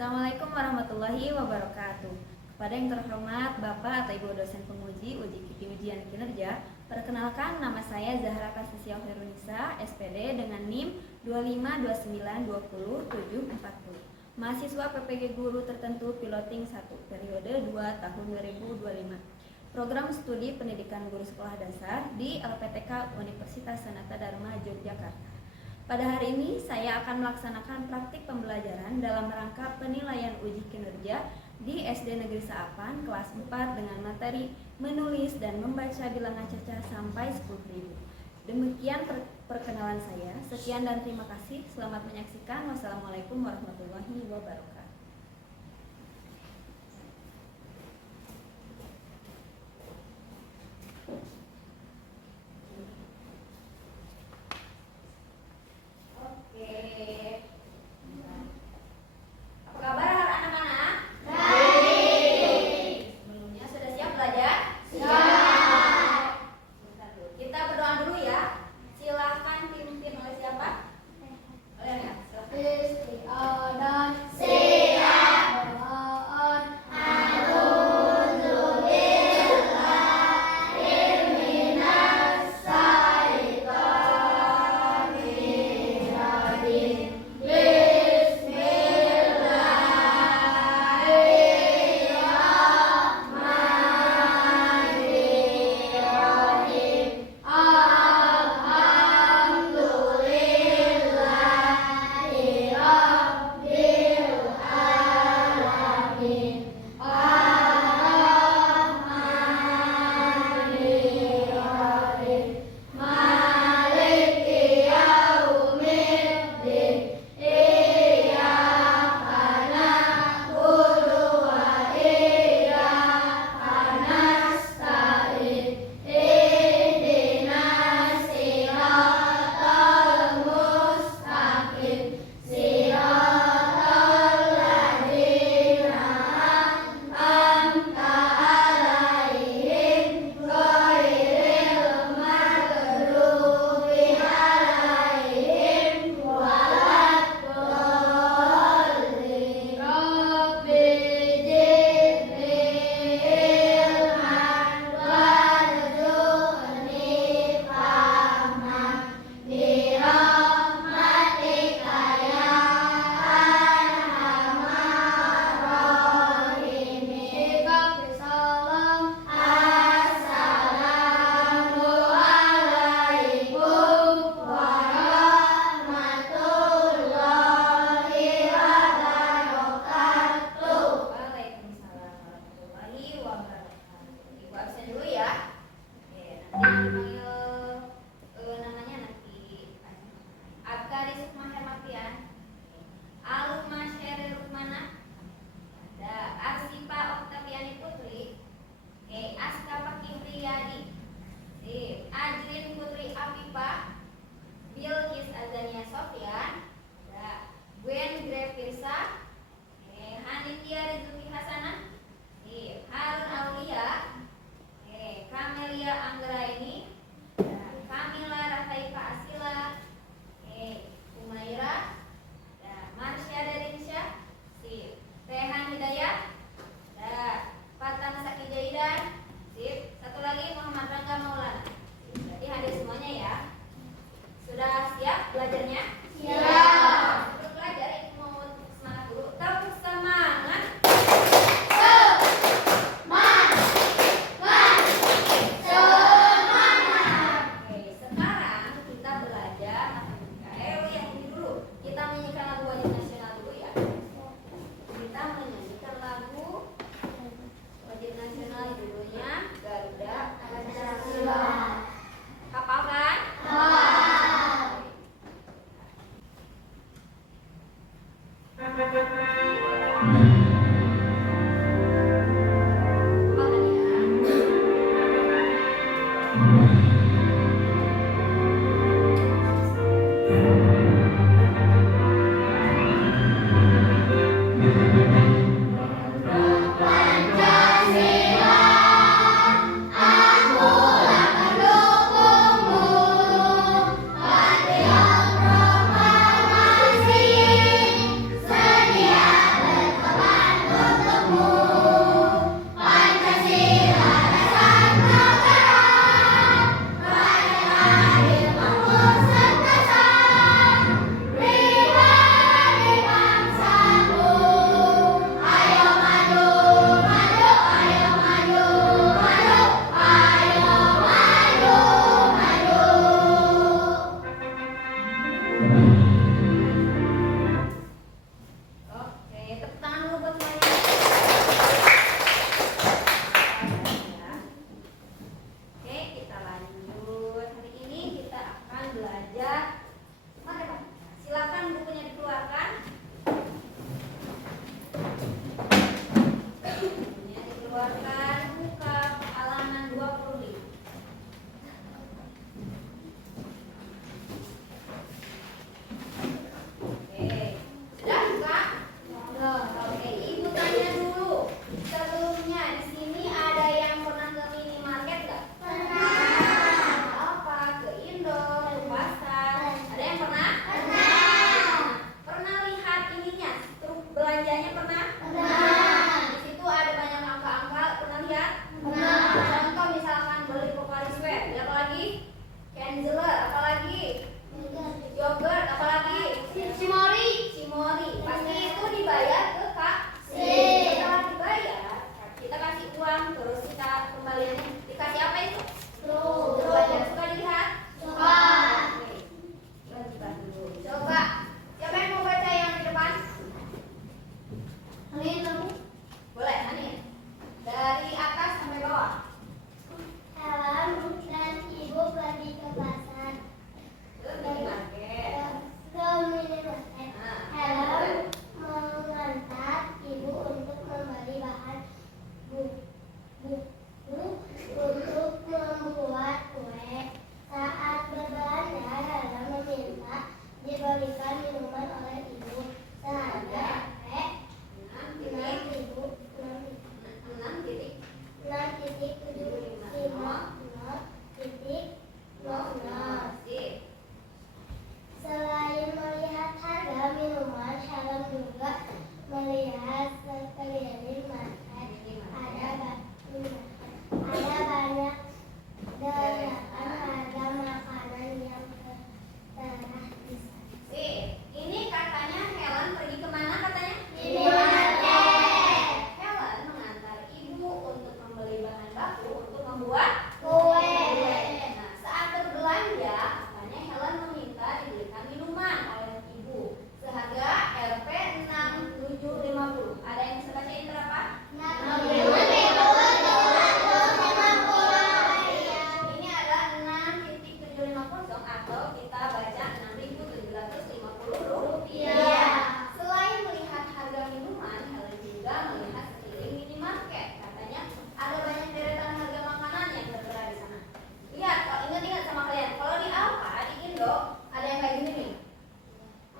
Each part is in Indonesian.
Assalamualaikum warahmatullahi wabarakatuh. Kepada yang terhormat Bapak atau Ibu dosen penguji ujian kinerja, perkenalkan nama saya Zahra Kasisia Herunisa, SPD dengan NIM 252920740. Mahasiswa PPG Guru Tertentu Piloting 1, periode 2 tahun 2025. Program Studi Pendidikan Guru Sekolah Dasar di LPTK Universitas Sanata Dharma Yogyakarta. Pada hari ini saya akan melaksanakan praktik pembelajaran dalam rangka penilaian uji kinerja di SD Negeri Saapan kelas 4 dengan materi menulis dan membaca bilangan cacah sampai 10.000. Demikian perkenalan saya. Sekian dan terima kasih. Selamat menyaksikan. Wassalamualaikum warahmatullahi wabarakatuh. Kayaknya pernah? Pernah. Di situ ada banyak angka-angka, pernah lihat? Pernah. Contoh misalkan beli Pocari Sweat, apa lagi? Kenzeler, apa lagi? Yogurt, apa lagi? Cimori. Pasti itu dibayar ke Kak C. Setelah dibayar, kita kasih uang, terus kita kembaliannya dikasih apa itu? Belajar suka dilihat? Suka. Oke. Lanjutkan dulu. Coba, siapa yang mau baca yang di depan? Boleh, Anin. Dari atas sampai bawah. Helen dan ibu pergi ke pasar. Ke minimarket. Ke minimarket. Helen mengantar ibu untuk membeli bahan buku untuk membuat kue. Saat berbelanja, Helen meminta diberikan minuman oleh ibu seharga Rp6,750,000. Selain melihat harga minuman, Helen juga melihat sekeliling market. Ada banyak deretan harga makanan yang tertera di sana. Ini katanya Helen pergi kemana katanya? Minimarket. Helen mengantar ibu untuk membeli bahan baku untuk membuat Kue. Nah, saat berbelanja, katanya Helen meminta dibelikan minuman oleh ibu seharga Rp6,750. Ada yang bisa bacain berapa? Ini ada 6,750 atau kita baca Rp6.750. Selain melihat harga minuman, Helen juga melihat sekeliling minimarket. Katanya ada banyak deretan harga makanan yang tertera di sana. Lihat, kalau ingat-ingat sama kalian, kalau di Alfa, di Indo, ada yang kayak gini nih.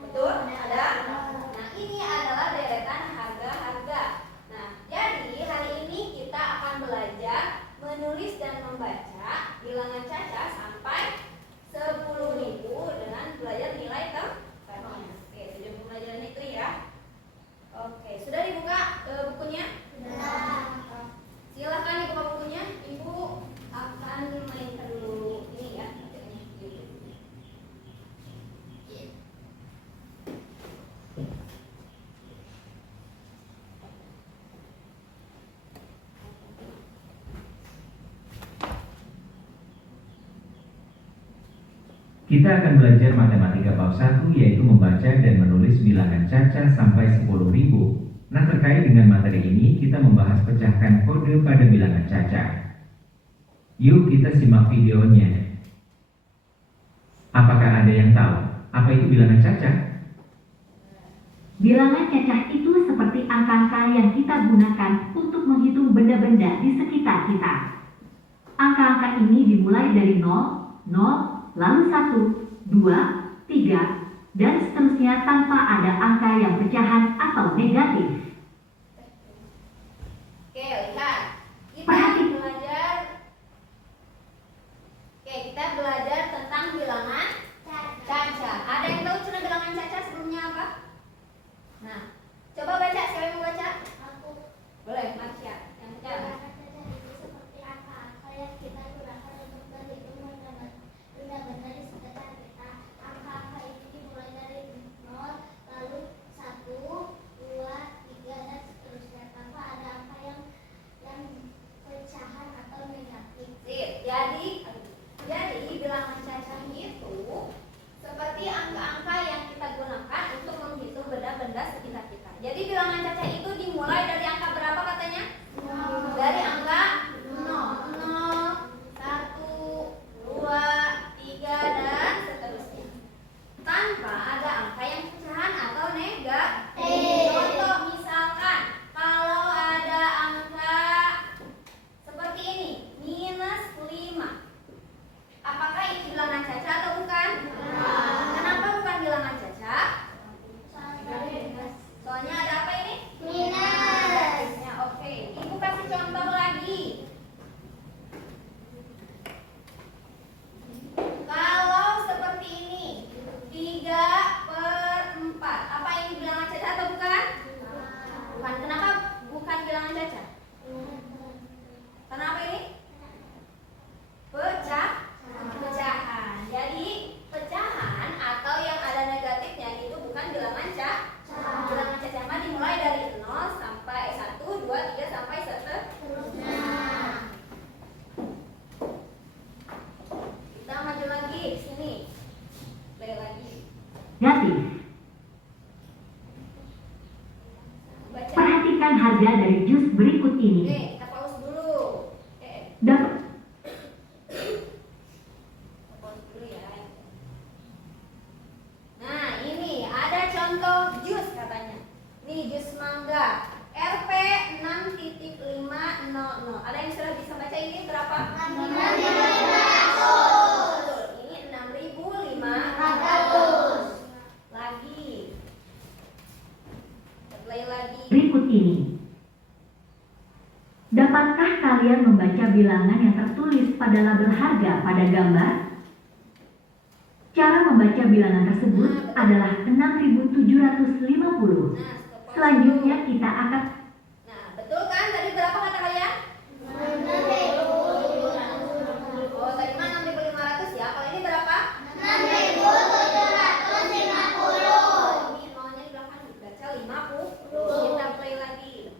Betul? Ada? Nah, ini adalah deretan harga-harga. Nah, jadi hari ini kita akan belajar menulis dan membaca bilangan caca sampai 10.000 dengan belajar nilai terbanyak. Oke, tujuan pembelajaran itu ya. Oke, sudah dibuka bukunya? Silahkan dibuka bukunya. Ibu akan mainkan dulu ini ya. Kita akan belajar matematika bab 1, yaitu membaca dan menulis bilangan caca sampai 10.000. Nah, terkait dengan materi ini, kita membahas pecahkan kode pada bilangan caca. Yuk kita simak videonya. Apakah ada yang tahu apa itu bilangan caca? Bilangan cacah itu seperti angka-angka yang kita gunakan untuk menghitung benda-benda di sekitar kita. Angka-angka ini dimulai dari 0, 0, lalu 1, 2, 3, dan seterusnya tanpa ada angka yang pecahan atau negatif. Oke, lihat. Kita belajar tentang bilangan caca. Ada yang tahu cara bilangan caca sebelumnya apa? Nah, coba baca. Siapa yang mau baca? Aku. Boleh, Marsha. Yang baca. Bilangan caca itu seperti angka-angka yang kita gunakan untuk berhitung benda-benda di sekitar kita. Angka-angka itu dimulai dari 0, lalu 1, 2, Perhatikan harga dari jus berikut ini. Oke, kita pause dulu. Dapat Kita pause dulu ya. Nah, ini ada contoh jus katanya. Nih, jus mangga. RP 6.500. Ada yang sudah bisa baca ini berapa? 6.500. Ini 6.500. Lagi. Play lagi. berikut ini. Dapatkah kalian membaca bilangan yang tertulis pada label harga pada gambar? Cara membaca bilangan tersebut adalah 6.750. Nah, stop pause Selanjutnya dulu. kita akan Nah, betul kan? Tadi berapa kata kalian? 6.750. Oh, tadi mah 6.500 ya. Kalau ini berapa? 6.750. Ini nolnya di belakang dibaca 50. Kita play lagi.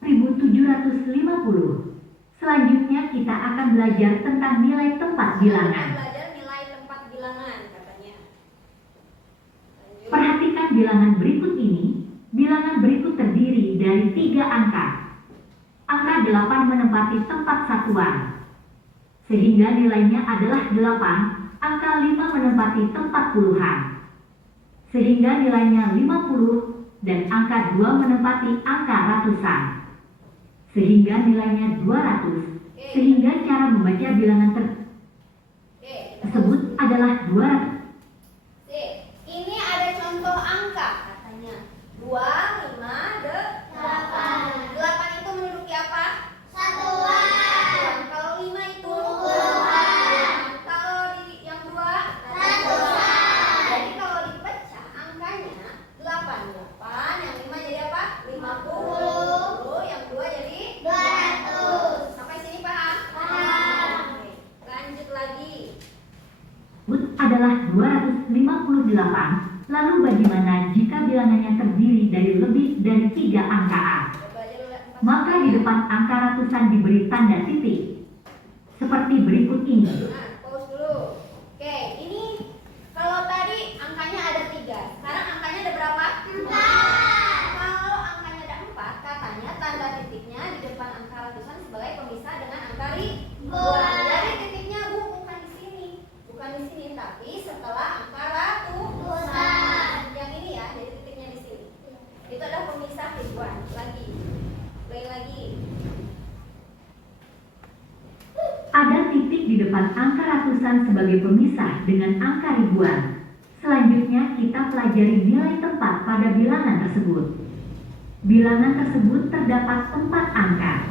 1.750. Selanjutnya kita akan belajar tentang nilai tempat Kita bilangan. belajar nilai tempat bilangan katanya. Lanjut. Perhatikan bilangan berikut ini. Bilangan berikut terdiri dari 3 angka. Angka 8 menempati tempat satuan, sehingga nilainya adalah 8. Angka 5 menempati tempat puluhan, sehingga nilainya 50. Dan angka 2 menempati angka ratusan, sehingga nilainya 200. Sehingga cara membaca bilangan Oke, kita tersebut adalah 200. Oke, ini ada contoh angka katanya. 2, 5, 8. 8 itu menduduki apa? Satuan. Kalau 5 itu Puluhan. Kalau di yang 2 Ratusan. Jadi kalau dipecah angkanya 8, yang 5 jadi apa? 50. Yang 2 jadi 200. Sampai sini paham? Paham. Oke, lanjut lagi. Tersebut adalah 258. Lalu bagaimana jika bilangannya terdiri dari lebih dari 3 angkaan? Coba aja lu lihat 4. Maka di depan angka ratusan diberi tanda titik. Seperti berikut ini. Nah, pause dulu. Oke, ini kalau tadi angkanya ada 3. Sekarang angkanya ada berapa? 4. Kalau angkanya ada 4, katanya tanda titiknya di depan angka ratusan sebagai pemisah dengan angka ribuan. Jadi titiknya bukan di sini. Bukan di sini, tapi setelah angka ratusan. Yang ini ya, jadi titiknya di sini. Itu adalah pemisah ribuan. Lagi. Play lagi. Ada titik di depan angka ratusan sebagai pemisah dengan angka ribuan. Selanjutnya kita pelajari nilai tempat pada bilangan tersebut. Bilangan tersebut terdapat 4 angka.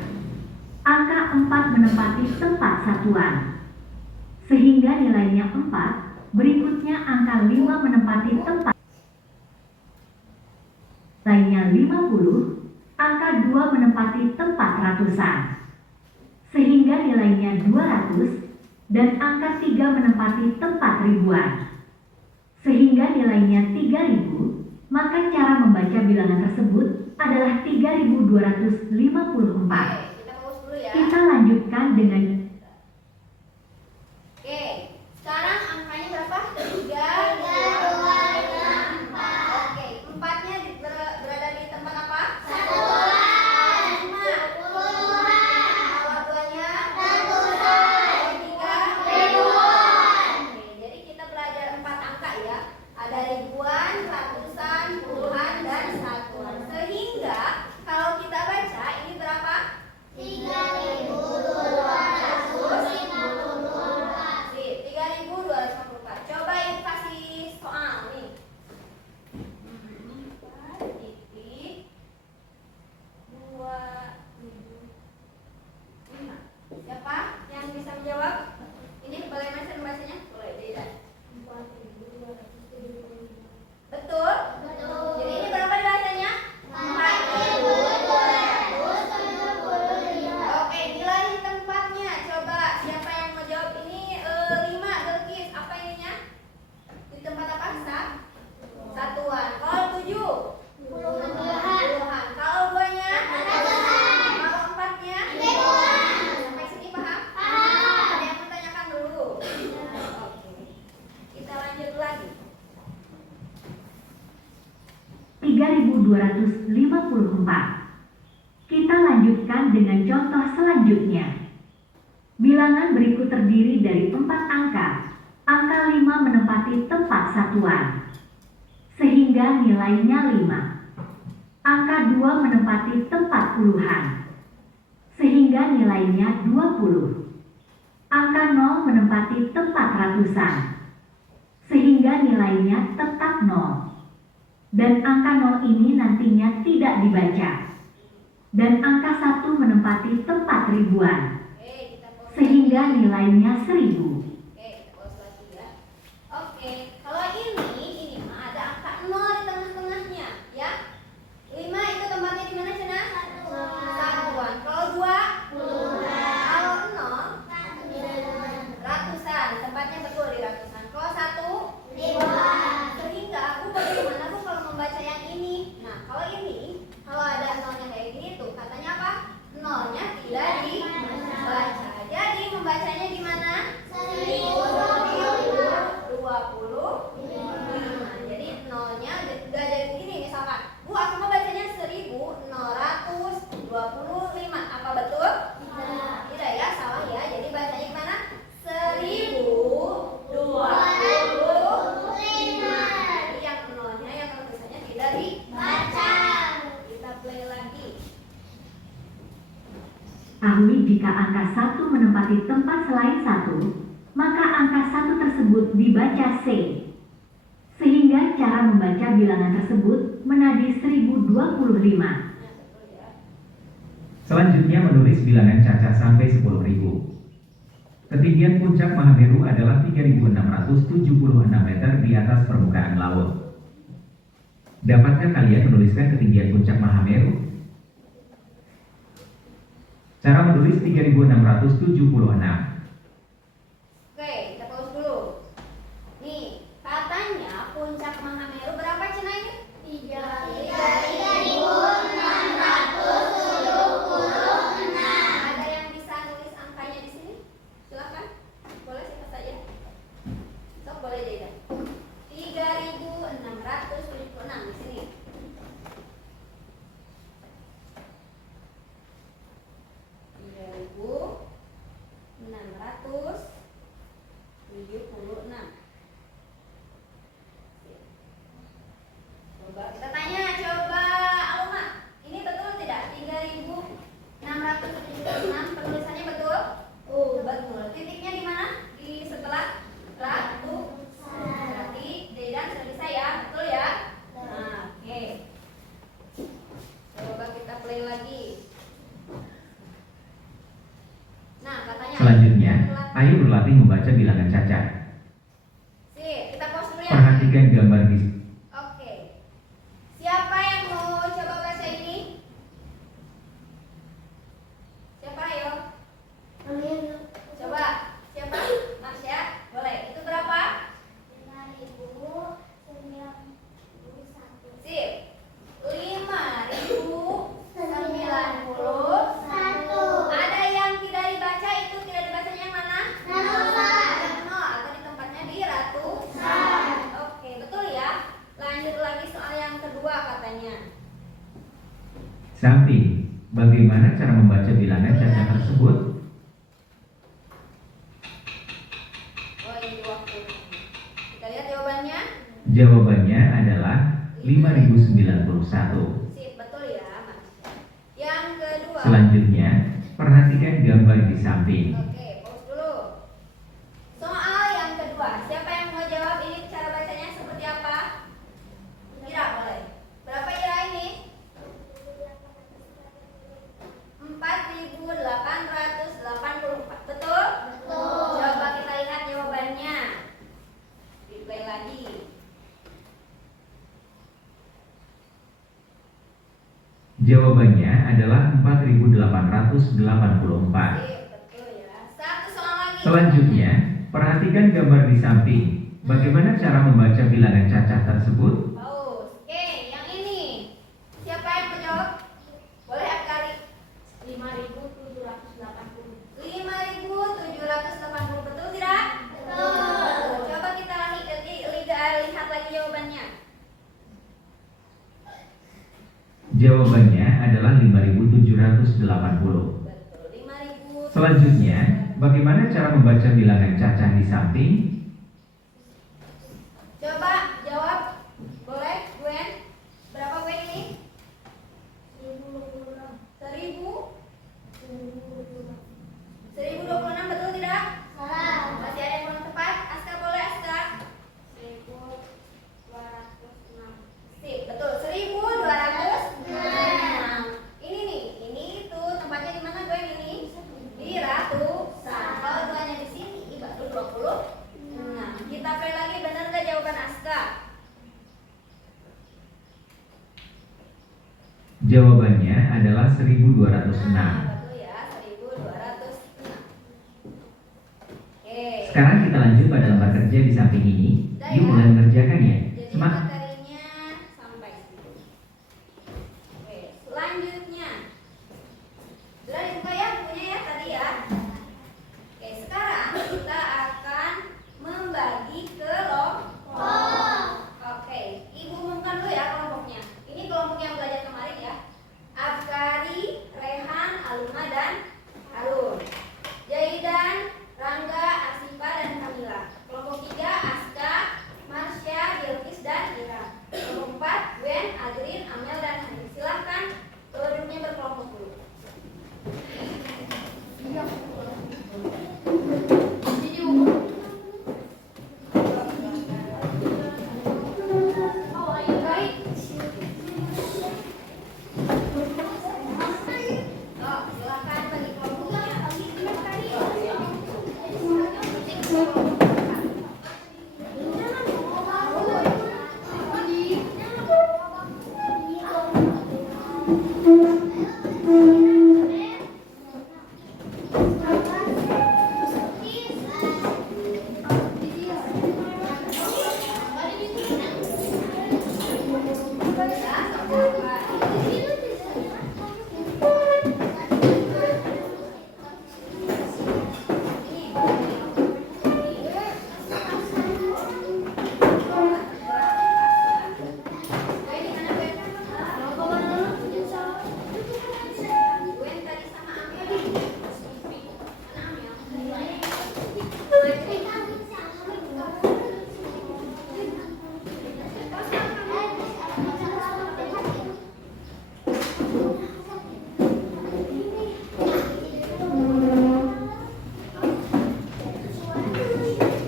Angka 4 menempati tempat satuan, sehingga nilainya 4. Berikutnya angka 5 menempati tempat lainnya 50. Angka 2 menempati tempat ratusan, sehingga nilainya 200. Dan angka 3 menempati tempat ribuan, sehingga nilainya 3000. Maka cara membaca bilangan tersebut adalah 3254. Oke, kita pause dulu ya. Kita lanjutkan dengan Oke, sekarang angkanya berapa? 3, 2, 5, 4. Oke, 4-nya berada di tempat apa? Satuan. 5. Puluhan. Kalau 2-nya? Ratusan. Kalau 3? Ribuan. Oke, jadi kita belajar 4 angka ya. Ada ribuan, ratusan, puluhan, dan satuan. Sehingga kalau kita baca ini berapa? 3.200. Kita lanjutkan dengan contoh selanjutnya. Bilangan berikut terdiri dari 4 angka. Angka 5 menempati tempat satuan, sehingga nilainya 5. Angka 2 menempati tempat puluhan, sehingga nilainya 20. Angka 0 menempati tempat ratusan, sehingga nilainya tetap 0. Dan angka 0 ini nantinya tidak dibaca. Dan angka 1 menempati tempat ribuan, sehingga nilainya 1000. Oke, kita pause lagi ya. Oke, kalau ini mah ada angka 0 di tengah-tengahnya, ya. 5 itu tempatnya di mana, Cina? Satuan. Kalau 2? Kalau 0? Ratusan. Tempatnya betul di ratusan. Kalau 1? Ribuan. Sehingga aku bagaimana Bu kalau membaca yang ini? Nah, kalau ini, kalau ada nolnya kayak gini tuh, katanya apa? Nolnya tidak dibaca. Jadi membacanya gimana? 1025. Jadi nolnya gak jadi begini misalkan. Bu, aku mau bacanya 1125. Apa betul? Tidak ya, salah ya. Jadi bacanya gimana? 1025. Jadi yang nolnya, yang tulisannya tidak dibaca. Kita play lagi. Ketahui jika angka 1 menempati tempat selain 1, maka angka 1 tersebut dibaca C. Sehingga cara membaca bilangan tersebut menjadi 1025. Selanjutnya menulis bilangan caca sampai 10.000. Ketinggian puncak Mahameru adalah 3.676 meter di atas permukaan laut. Dapatkah kalian menuliskan ketinggian puncak Mahameru? Cara menulis 3.676. Oke, kita pause dulu. Nih, katanya puncak Mahameru berapa Cina ini? 3.676. Ada yang bisa nulis angkanya di sini? Silakan. Boleh siapa saja. Sok boleh Jeda. 3.676 di sini. 3.676. Coba kita tanya, coba Alma, ini betul tidak? 3.676 penulisannya betul? Betul. Titiknya di mana? Di setelah ratusan. Berarti Dedan sudah bisa ya, betul ya? Nah, oke. Coba kita play lagi. Nah, katanya Selanjutnya, ayo berlatih membaca bilangan caca. Sip, kita pause dulu ya. Perhatikan gambar di Oke. Siapa yang mau coba baca ini? Siapa ayo? Coba. Siapa? Marsha? Boleh. Itu berapa? 5.091. Sip. 5.091. Ada yang tidak dibaca, itu tidak dibacanya yang mana? Yang nol atau di tempatnya di ratusan. Oke, betul ya. Lanjut lagi soal yang kedua katanya. samping. Bagaimana cara membaca bilangan caca tersebut? Oh, ini waktu. Kita lihat jawabannya. Jawabannya adalah 5.091. Sip, betul ya, Mas. Yang kedua. Selanjutnya, perhatikan gambar di samping. Oke, pause dulu. Soal yang kedua, siapa yang mau jawab ini cara bacanya seperti apa? Ira, boleh. Berapa Ira ini? 4.884. Betul? Coba kita lihat jawabannya. Replay lagi. Jawabannya adalah 4.884. Betul ya. Satu soal lagi. Selanjutnya, perhatikan gambar di samping. Bagaimana cara membaca bilangan caca tersebut? Oke, yang ini. Siapa yang menjawab? Boleh Akari. 5.780. 5.780 betul tidak? Betul. Coba kita lihat lagi jawabannya. Jawabannya adalah 5.780. Betul, 5.000. Selanjutnya, bagaimana cara membaca bilangan cacah di samping? Coba jawab. Boleh, Gwen? Berapa Gwen ini? 1026, betul tidak? Salah. Masih ada yang belum tepat? Aska boleh, Aska? 1206. Sip, betul. 1206. Ini nih, ini itu tempatnya di mana Gwen ini? Di ratusan. Kalau duanya di sini baru 20. Nah, kita play lagi, benar nggak jawaban Aska? Jawabannya adalah 1206. Betul ya, 1206. Oke. Sekarang kita lanjut pada lembar kerja di samping ini. Yuk mulai mengerjakannya. Jadi Semangat. materinya sampai situ. Oke, selanjutnya. Sudah dibuka ya bukunya ya tadi ya. Oke, sekarang kita akan membagi kelompok. Oke, Ibu umumkan dulu ya kelompoknya. Ini kelompok yang belajar kemarin ya. Afkari, Rehan, Aluna dan Harun. Jaidan, Rangga, Asifa dan Kamila. Kelompok 3 Aska, Marsha, Bilkis dan Ira. Kelompok 4 Gwen, Adrin, Amel dan Hanif. Silahkan duduknya berkelompok dulu. Jadi umur. Oh, ayo baik. Oh, silakan bagi kelompoknya. Gwen tadi sama Amel.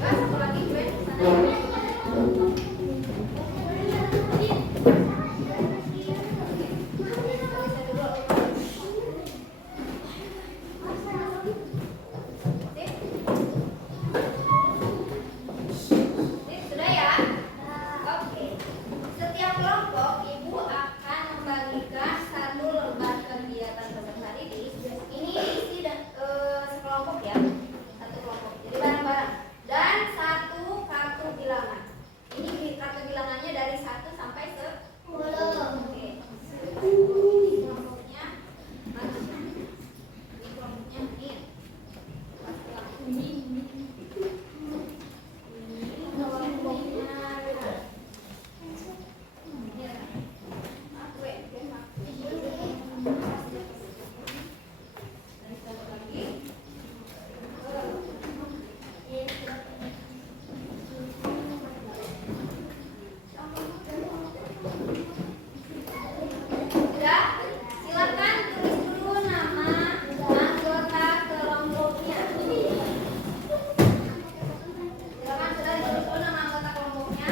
Satu lagi Gwen sana. Sudah ya? Oke. Setiap kelompok Ibu akan membagikan satu lembar kegiatan peserta didik. Ini isi sekelompok ya. Satu kelompok. Jadi bareng-bareng. Dan satu kartu bilangan. Ini kartu bilangannya dari 1 sampai 10. Oke. Ini kelompoknya mana? Ini kelompoknya ini. Silakan tulis dulu nama anggota kelompoknya. Silakan sudah ditulis dulu nama anggota kelompoknya.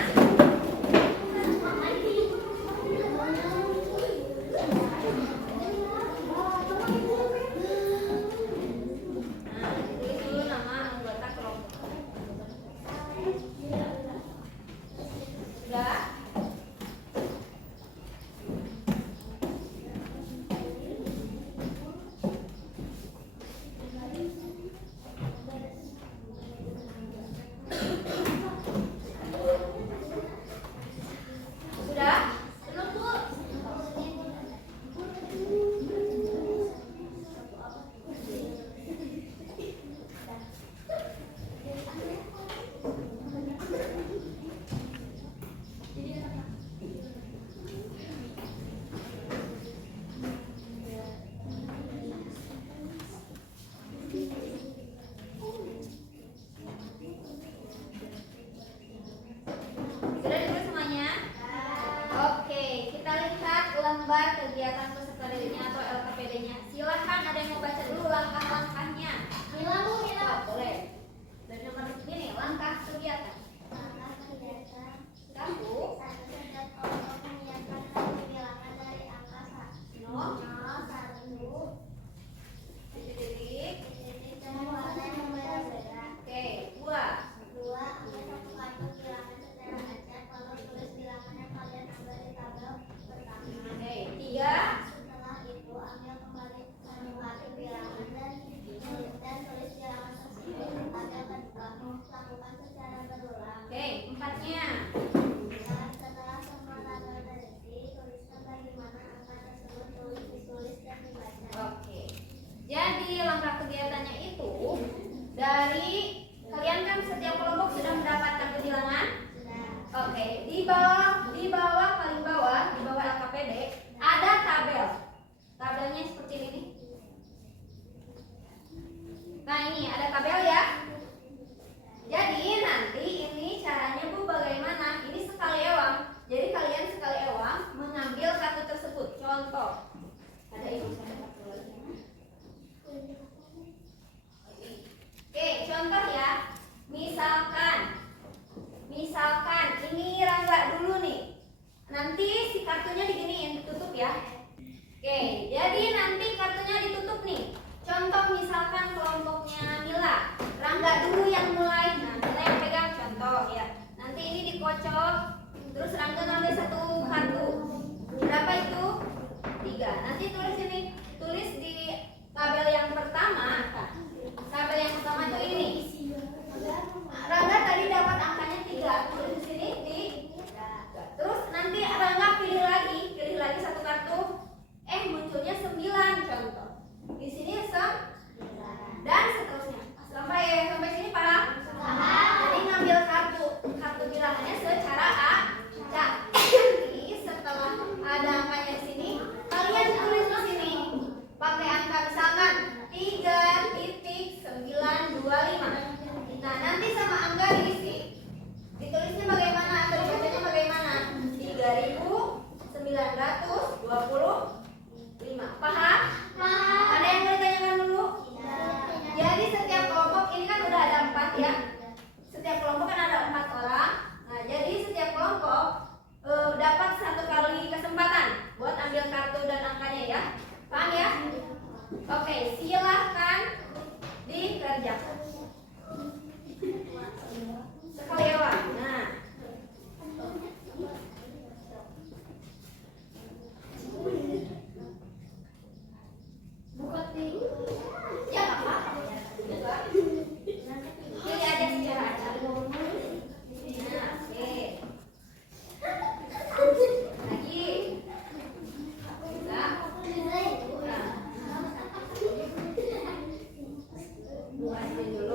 kegiatan peserta didiknya atau LKPD-nya. Silahkan ada yang mau baca dulu langkah-langkahnya. Mila Bu, Mila. Oh, boleh. Dari nomor ini langkah kegiatan. Langkah kegiatan. Satu, Satu, setiap kelompok menyiapkan satu bilangan dari angka 0, 1, titik. titik dengan warna yang berbeda. Oke, dua. Dua, ambil satu kartu bilangan secara acak, lalu tulis bilangan yang kalian ambil di tabel pertama. Oke, tiga. Setelah itu, ambil kembali satu kartu bilangan dan tulis bilangan tersebut di tabel kedua. Lakukan secara berulang. Oke, empatnya. Setelah semua tabel terisi, tuliskan bagaimana angka tersebut ditulis dan dibaca. Oke. Jadi langkah kegiatannya itu dari kalian kan setiap kelompok sudah mendapatkan kebilangan. Sudah. Oke, di bawah paling bawah di bawah LKPD ada tabel. Tabelnya seperti ini. Nah, ini ada tabel ya. Jadi nanti ini caranya Bu bagaimana? Ini sekali ewang. Jadi kalian sekali ewang mengambil kartu tersebut. Contoh. Ada ini saya satu lagi. Oke, contoh ya. Misalkan ini Rangga dulu nih. Nanti si kartunya diginiin, ditutup ya. Oke, jadi nanti kartunya ditutup nih. Contoh misalkan kelompoknya Mila, Rangga dulu yang mulai. Nah, Mila yang pegang contoh ya. Nanti ini dikocok, terus Rangga ngambil satu kartu. Berapa itu? 3. Nanti tulis ini, tulis di tabel yang pertama. Tabel yang pertama itu ini. Rangga tadi dapat angkanya 3. Tulis di sini di. Terus nanti Rangga pilih lagi satu kartu. Munculnya 9 contoh. Di sini dan seterusnya. Sampai sini paham? Jadi ngambil kartu bilangannya secara acak. Nanti setelah ada angkanya di sini, kalian tulis di sini. Pakai angka misalkan 3.925. Nah, nanti sama angka diisi. Ditulisnya bagaimana atau dibacanya bagaimana? 3.925. Paham? Ada yang mau ditanyakan dulu? Jadi setiap kelompok ini kan udah ada 4 ya. Setiap kelompok kan ada 4 orang. Nah, jadi setiap kelompok dapat 1 kali kesempatan buat ambil kartu dan angkanya ya. Paham ya? Oke, silahkan dikerjakan. Sekali ewang. Nah. Buka di. Ya, nggak apa-apa. Buka. Pilih aja secara acak. Nah, oke. Lagi. Bisa. Buka aja dulu.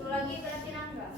Satu lagi berarti Rangga.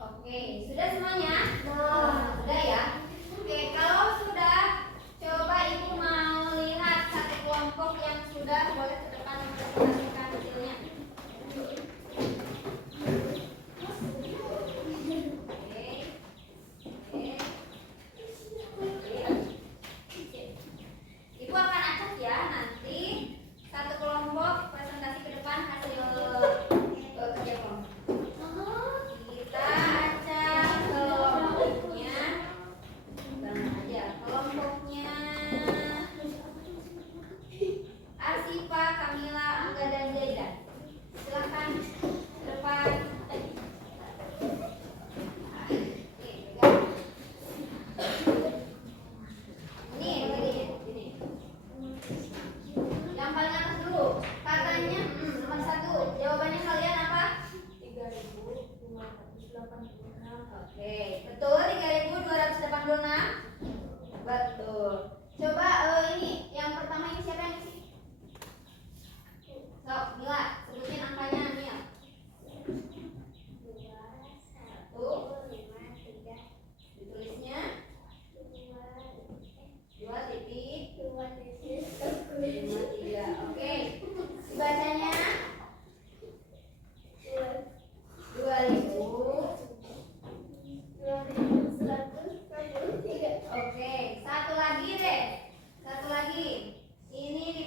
Oke, sudah semuanya? Sudah ya? Oke, kalau sudah, coba Ibu mau lihat satu kelompok yang sudah, boleh ke depan mempresentasikan hasilnya. Ibu akan acak ya, nanti satu kelompok presentasi ke depan hasil kerja kelompok. Kita acak kelompoknya, aja kelompoknya Arsifa, Kamila, Angga, dan Zaidan. Silakan ke depan. Ini. Yang paling atas dulu. Katanya nomor 1. Jawabannya kalian apa? 3.586. Oke, betul 3.286. Betul. Coba ini yang pertama ini siapa yang isi? Sok, Mila, sebutin angkanya Mila. 1, ditulisnya 2.53. Oke, dibacanya 2.143. Oke, satu lagi deh. Satu lagi. Ini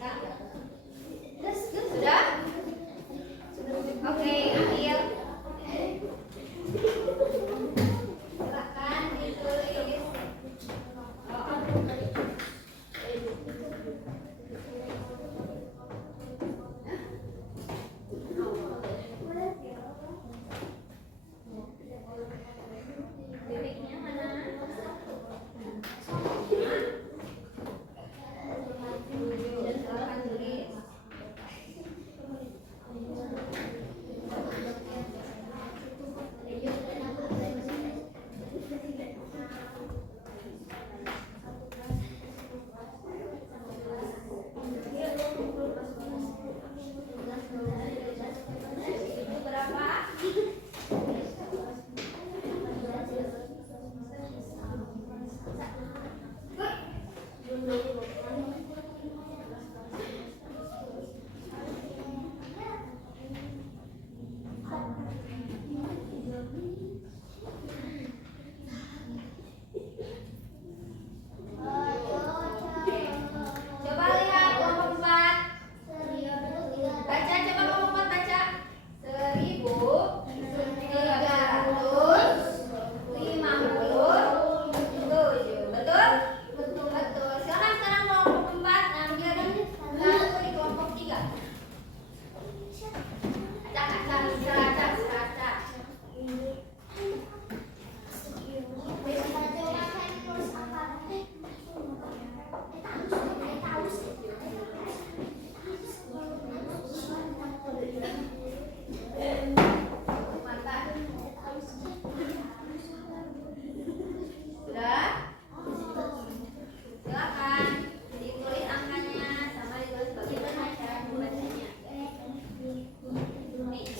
Sudah? Oke, ambil. Silakan ditulis. Titiknya mana? Silakan tulis. Itu berapa? Coba lihat kelompok 4. Baca, coba kelompok 4 baca. 1357. Betul? Betul. Silakan sekarang kelompok 4 ambil satu di kelompok 3. Acak. Mantap. Sudah? Silakan ditulis angkanya sama ditulis bagaimana cara membacanya. Nih, tulis.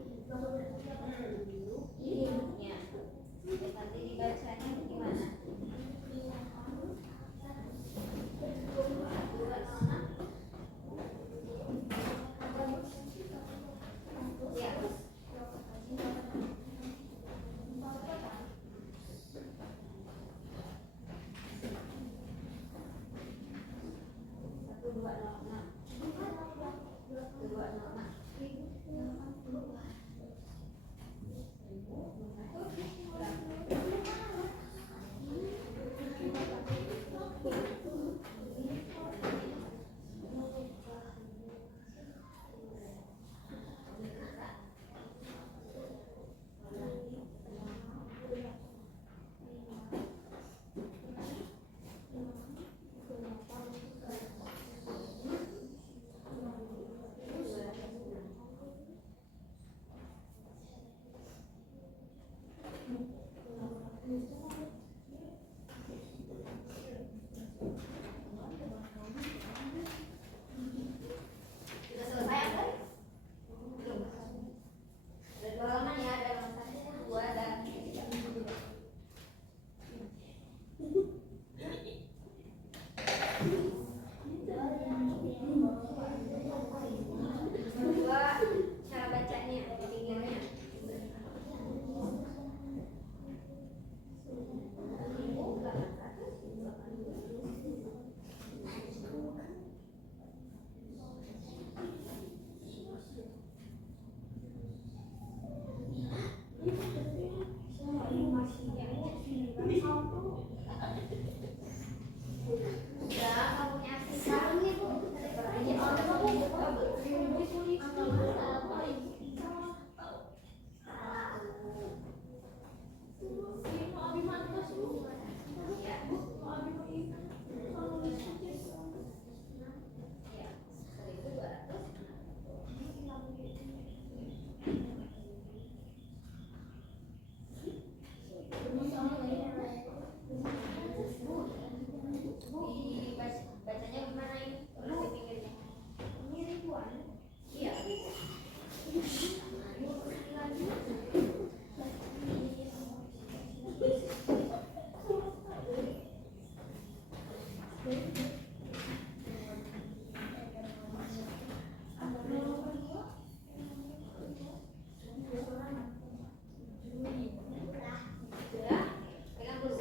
Ya. Nanti dibacanya gimana? Ya. Satu dua nol enam. Dua nol enam. Sudah selesai kan? Belum. Ada dua halaman ya, ada halaman 1, 2, dan 3. Dua, cara bacanya, pinggirnya. Sudah, kamu nyaksikan sekarang nih Bu. Ini bacanya gimana ini? Tulis di pinggirnya. Ini ribuan. Iya. Sudah, pegang dulu.